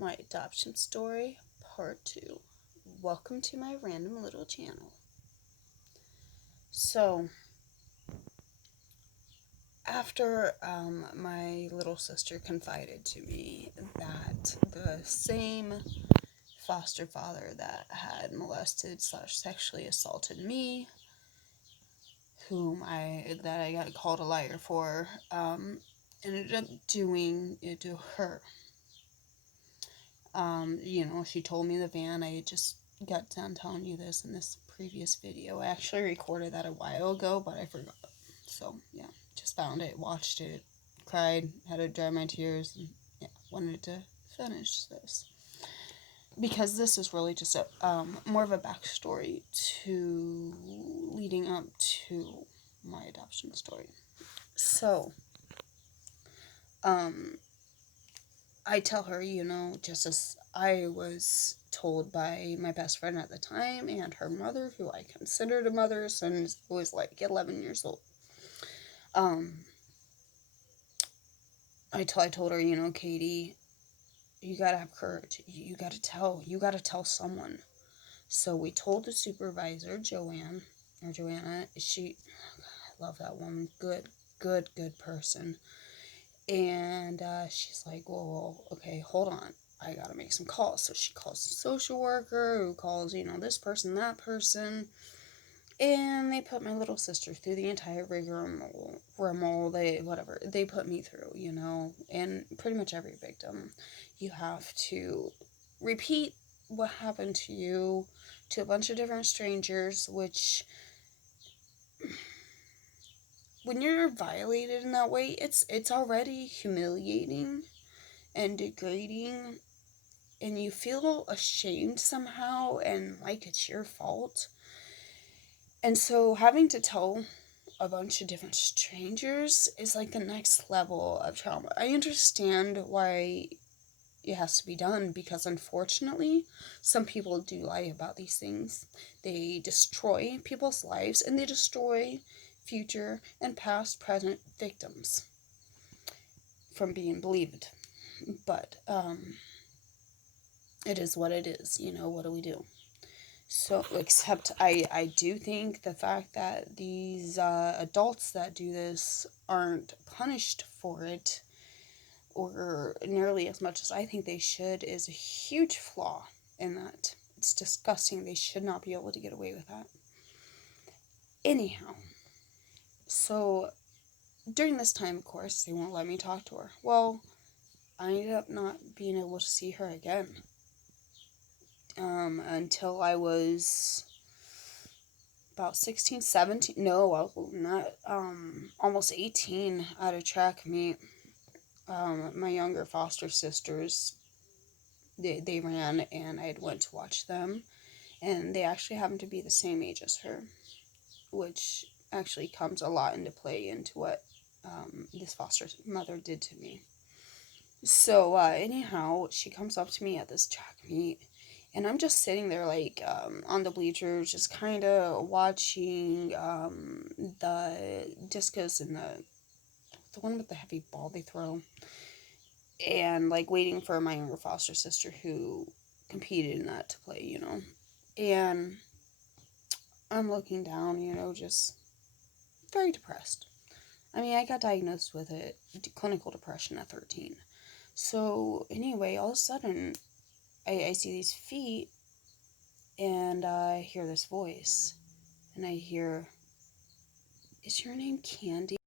My adoption story, part 2. Welcome to my random little channel. So, after my little sister confided to me that the same foster father that had molested / sexually assaulted me, that I got called a liar for, ended up doing it to her. She told me the van. I just got done telling you this in this previous video. I actually recorded that a while ago, but I forgot. So, yeah, just found it, watched it, cried, had to dry my tears, and yeah, wanted to finish this. Because this is really just more of a backstory to leading up to my adoption story. So, I tell her, just as I was told by my best friend at the time and her mother, who I considered a mother since I was like 11 years old. I told her, Katie, you gotta have courage. You gotta tell someone. So we told the supervisor, Joanna. I love that woman. Good person. And she's like, well, okay, hold on. I gotta make some calls. So she calls the social worker, who calls, this person, that person. And they put my little sister through the entire rigmarole. They put me through, and pretty much every victim. You have to repeat what happened to you to a bunch of different strangers, which, when you're violated in that way, it's already humiliating and degrading, and you feel ashamed somehow and like it's your fault. And so having to tell a bunch of different strangers is like the next level of trauma. I understand why it has to be done, because unfortunately some people do lie about these things. They destroy people's lives, and they destroy future and present victims from being believed. But it is what it is. What do we do? So, except I do think the fact that these adults that do this aren't punished for it, or nearly as much as I think they should, is a huge flaw in that. It's disgusting. They should not be able to get away with that. Anyhow, so during this time, of course, they won't let me talk to her. Well, I ended up not being able to see her again until I was about 16, 17. No, I was not, almost 18 at a track meet. My younger foster sisters, they ran, and I went to watch them, and they actually happened to be the same age as her, which actually comes a lot into play into what this foster mother did to me. So, anyhow, she comes up to me at this track meet, and I'm just sitting there, like, on the bleachers, just kind of watching the discus and the one with the heavy ball they throw, and, like, waiting for my younger foster sister who competed in that to play. And I'm looking down, just very depressed. I mean, I got diagnosed with clinical depression at 13. So, anyway, all of a sudden, I see these feet, and I hear this voice, and I hear, "Is your name Candy?"